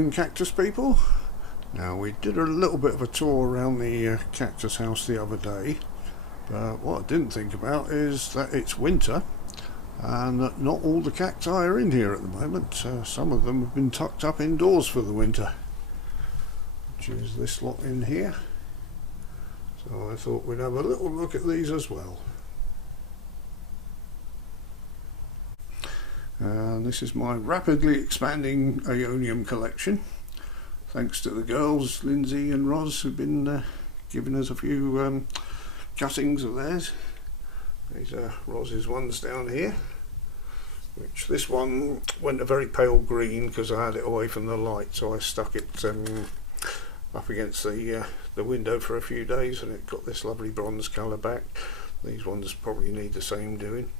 afternoon, cactus people. Now, we did a little bit of a tour around the cactus house the other day, but what I didn't think about is that it's winter and that not all the cacti are in here at the moment. Some of them have been tucked up indoors for the winter, which is this lot in here. So I thought we'd have a little look at these as well. And this is my rapidly expanding Aeonium collection, thanks to the girls Lindsay and Roz, who've been giving us a few cuttings of theirs. These are Roz's ones down here, which this one went a very pale green because I had it away from the light, so I stuck it up against the window for a few days and it got this lovely bronze colour back. These ones probably need the same doing.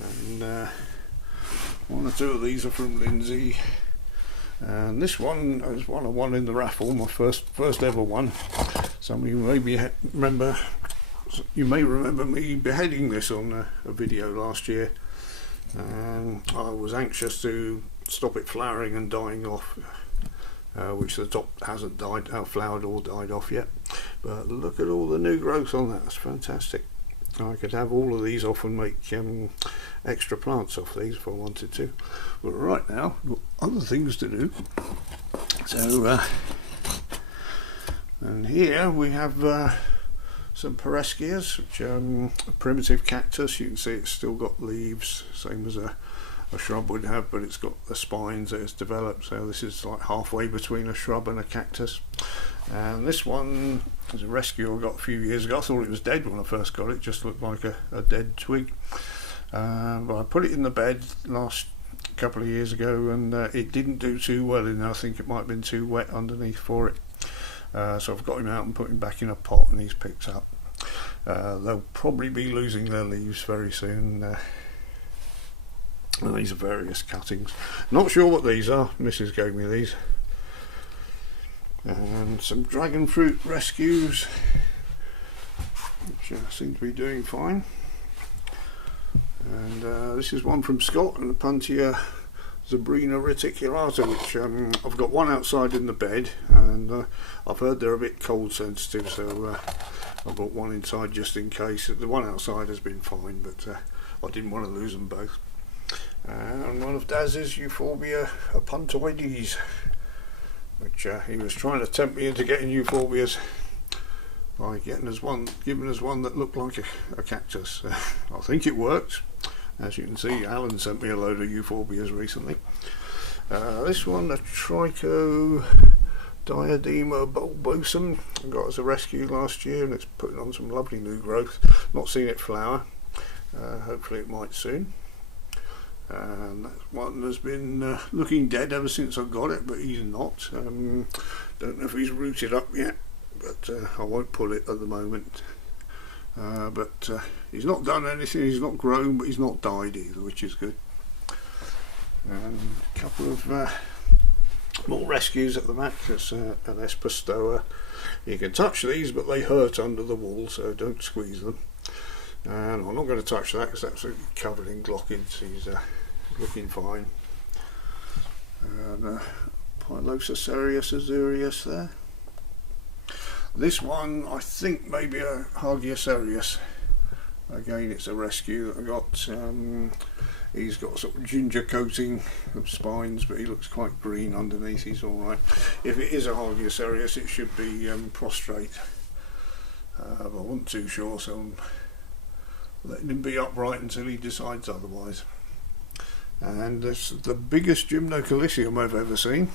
And one or two of these are from Lindsay, and this one is one I won in the raffle, my first ever one. Some of you may remember me beheading this on a video last year, and I was anxious to stop it flowering and dying off, which the top hasn't flowered or died off yet. But look at all the new growth on that. That's fantastic. I could have all of these off and make extra plants off these if I wanted to, but right now I've got other things to do. So and here we have some Perescias, which a primitive cactus. You can see it's still got leaves, same as a shrub would have, but it's got the spines that it's developed, so this is like halfway between a shrub and a cactus. And this one is a rescue I got a few years ago. I thought it was dead when I first got it, it just looked like a dead twig. But I put it in the bed last couple of years ago, and it didn't do too well, and I think it might have been too wet underneath for it. So I've got him out and put him back in a pot, and he's picked up. They'll probably be losing their leaves very soon. And these are various cuttings. Not sure what these are. Mrs. gave me these. And some dragon fruit rescues, which seem to be doing fine. And this is one from Scott, and the Puntia Zebrina reticulata, which I've got one outside in the bed, and I've heard they're a bit cold sensitive, so I brought one inside just in case. The one outside has been fine, but I didn't want to lose them both. And one of Daz's Euphorbia apuntoides, which he was trying to tempt me into getting euphorbias by giving us one that looked like a cactus. I think it worked. As you can see, Alan sent me a load of euphorbias recently. This one, a Tricho diadema bulbosum, I got as a rescue last year, and it's putting on some lovely new growth. Not seen it flower. Hopefully it might soon. And that one has been looking dead ever since I got it, but he's not. Don't know if he's rooted up yet, but I won't pull it at the moment. But he's not done anything, he's not grown, but he's not died either, which is good. And a couple of more rescues at the back. There's an Espastoa. You can touch these, but they hurt under the wall, so don't squeeze them. And I'm not going to touch that because that's covered in glockids. He's looking fine. And Pilosocereus azurius there. This one I think maybe a Hagioserius. Again, it's a rescue that I got. He's got a sort of ginger coating of spines, but he looks quite green underneath. He's alright. If it is a Hagioserius, it should be prostrate. But I wasn't too sure, so I'm letting him be upright until he decides otherwise. And this is the biggest Gymnocalycium I've ever seen.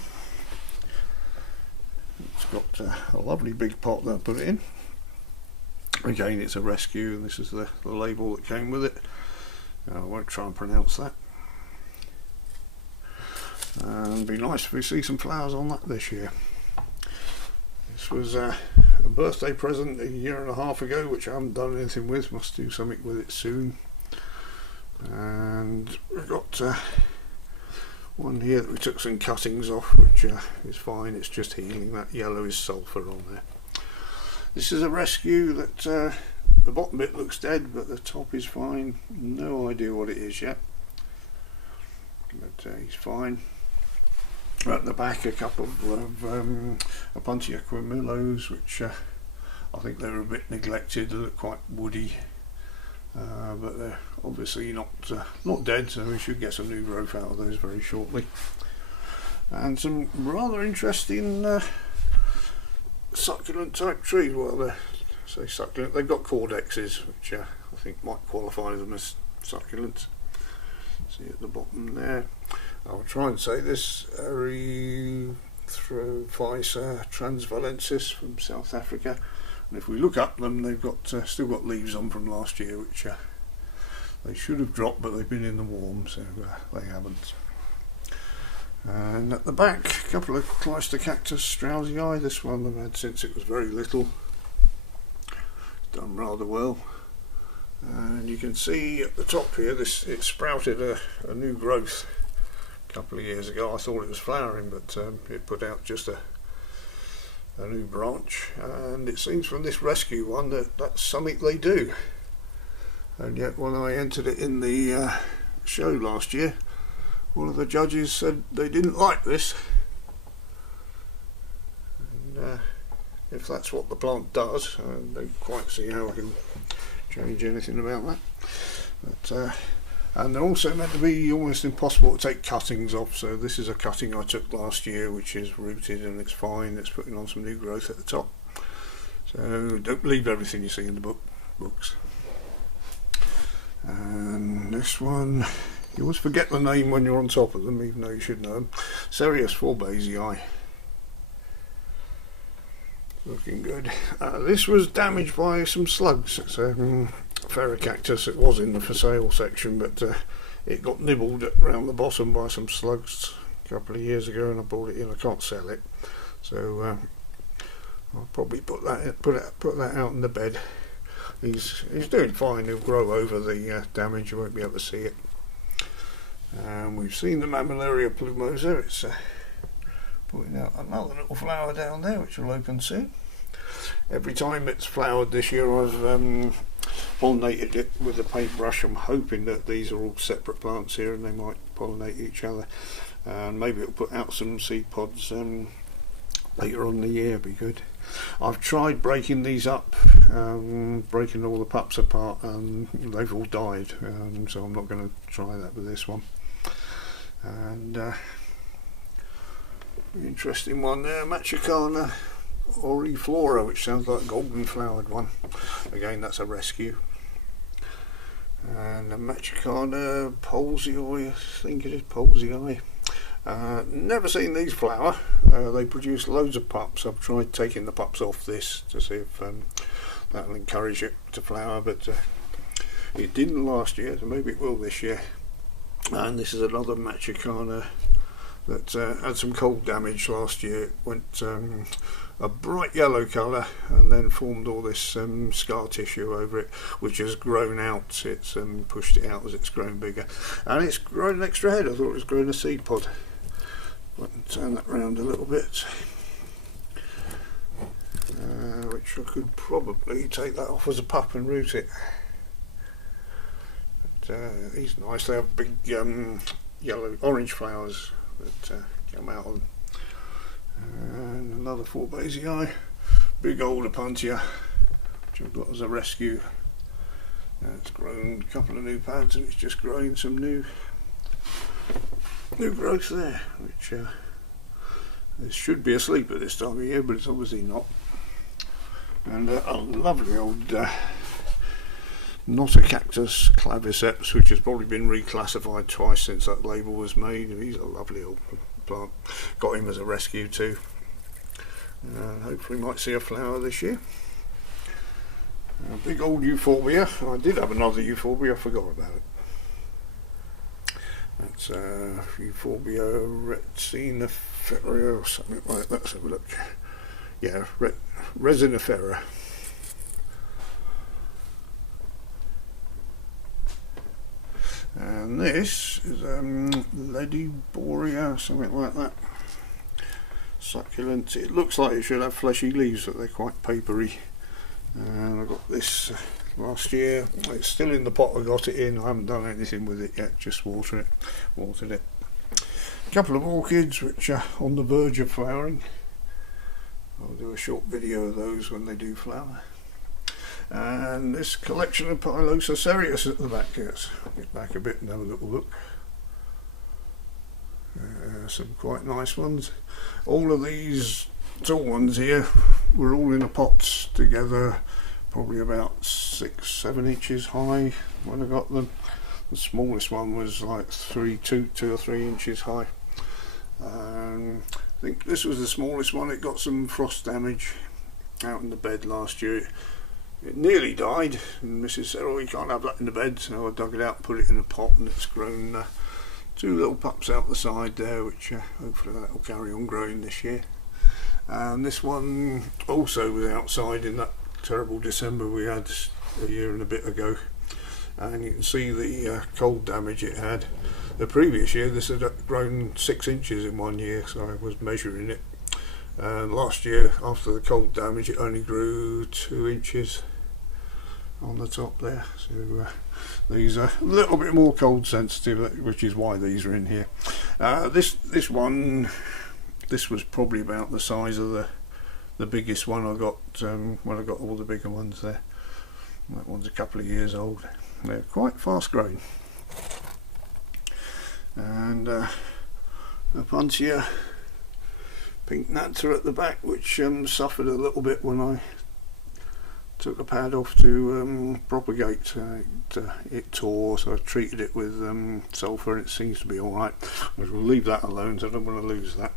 It's got a lovely big pot that I put it in. Again, it's a rescue, and this is the label that came with it. I won't try and pronounce that. And it'd be nice if we see some flowers on that this year. This was a birthday present a year and a half ago, which I haven't done anything with. Must do something with it soon. And we've got one here that we took some cuttings off, which is fine. It's just healing. That yellow is sulphur on there. This is a rescue that the bottom bit looks dead, but the top is fine. No idea what it is yet, but he's fine. At the back, a couple of Opuntia quimillos, which I think they're a bit neglected. They look quite woody, but they're obviously not dead, so we should get some new growth out of those very shortly. And some rather interesting succulent type trees. Well, they say succulent. They've got cordexes, which I think might qualify them as succulents. See at the bottom there. I'll try and say this Erythrophysa transvalensis from South Africa. And if we look up them, they've got still got leaves on from last year, which they should have dropped, but they've been in the warm, so they haven't. And at the back, a couple of Cactus straussii. This one I've had since it was very little. It's done rather well. And you can see at the top here, it sprouted a new growth a couple of years ago. I thought it was flowering, but it put out just a new branch, and it seems from this rescue one that that's something they do. And yet when I entered it in the show last year, one of the judges said they didn't like this, and if that's what the plant does, I don't quite see how I can change anything about that. But and they're also meant to be almost impossible to take cuttings off, so this is a cutting I took last year, which is rooted and it's fine. It's putting on some new growth at the top, so don't believe everything you see in the books. And this one, you always forget the name when you're on top of them, even though you should know them. Cereus forbasii. Looking good. This was damaged by some slugs. It's a Cactus. It was in the for sale section, but it got nibbled around the bottom by some slugs a couple of years ago, and I bought it in. I can't sell it, so I'll probably put that out in the bed. He's doing fine. He'll grow over the damage. You won't be able to see it. We've seen the Mammillaria plumosa. It's putting out another little flower down there, which will open soon. Every time it's flowered this year, I've pollinated it with a paintbrush. I'm hoping that these are all separate plants here and they might pollinate each other, and maybe it'll put out some seed pods later on in the year. Be good. I've tried breaking these up, breaking all the pups apart, and they've all died, so I'm not going to try that with this one. And interesting one there, Machicana oriflora, which sounds like a golden flowered one. Again, that's a rescue. And a Machicana polsii, I think it is polsii. Never seen these flower. They produce loads of pups. I've tried taking the pups off this to see if that'll encourage it to flower, but it didn't last year, so maybe it will this year. And this is another Machicana that had some cold damage last year. It went a bright yellow colour and then formed all this scar tissue over it, which has grown out. It's pushed it out as it's grown bigger, and it's grown an extra head. I thought it was growing a seed pod. Turn that round a little bit, which I could probably take that off as a pup and root it. But these are nice. They have big yellow orange flowers that come out of them. And another forbasii, big old Opuntia, which I've got as a rescue. It's grown a couple of new pads and it's just growing some new growth there, which it should be asleep at this time of year, but it's obviously not. And a lovely old not a Cactus claviceps, which has probably been reclassified twice since that label was made. He's a lovely old plant. Got him as a rescue too. Hopefully might see a flower this year. A big old euphorbia. I did have another euphorbia, I forgot about it. That's Euphorbia resinifera or something like that. Let's have a look. Yeah, resinifera. And this is Ladyborea, something like that. Succulent. It looks like it should have fleshy leaves, but they're quite papery. And I got this last year. It's still in the pot I got it in. I haven't done anything with it yet, just watered it. couple of orchids which are on the verge of flowering. I'll do a short video of those when they do flower. And this collection of Pilosa cereus at the back. Let's get back a bit and have a little look. Some quite nice ones. All of these tall ones here were all in a pot together, probably about 6-7 inches high when I got them. The smallest one was like 2 or 3 inches high. I think this was the smallest one. It got some frost damage out in the bed last year. It nearly died, and Mrs. said, "Oh, you can't have that in the bed," so I dug it out and put it in a pot, and it's grown 2 little pups out the side there, which hopefully that will carry on growing this year. And this one also was outside in that terrible December we had a year and a bit ago, and you can see the cold damage it had. The previous year this had grown 6 inches in 1 year, so I was measuring it, and last year after the cold damage it only grew 2 inches on the top there. So these are a little bit more cold sensitive, which is why these are in here. This one, this was probably about the size of the biggest one I got when I got all the bigger ones there. That one's a couple of years old. They're quite fast growing. And a punchier pink natter at the back, which suffered a little bit when I took the pad off to propagate. It tore, so I treated it with sulphur, and it seems to be alright. We'll leave that alone, so I don't want to lose that.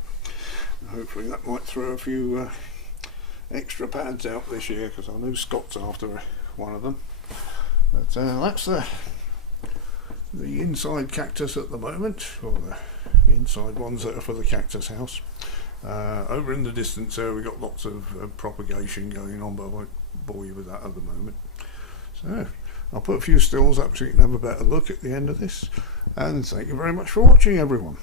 Hopefully that might throw a few extra pads out this year, because I know Scott's after one of them. But that's the inside cactus at the moment, or the inside ones that are for the cactus house. Over in the distance there we've got lots of propagation going on, but I won't bore you with that at the moment. So I'll put a few stills up so you can have a better look at the end of this, and thank you very much for watching, everyone.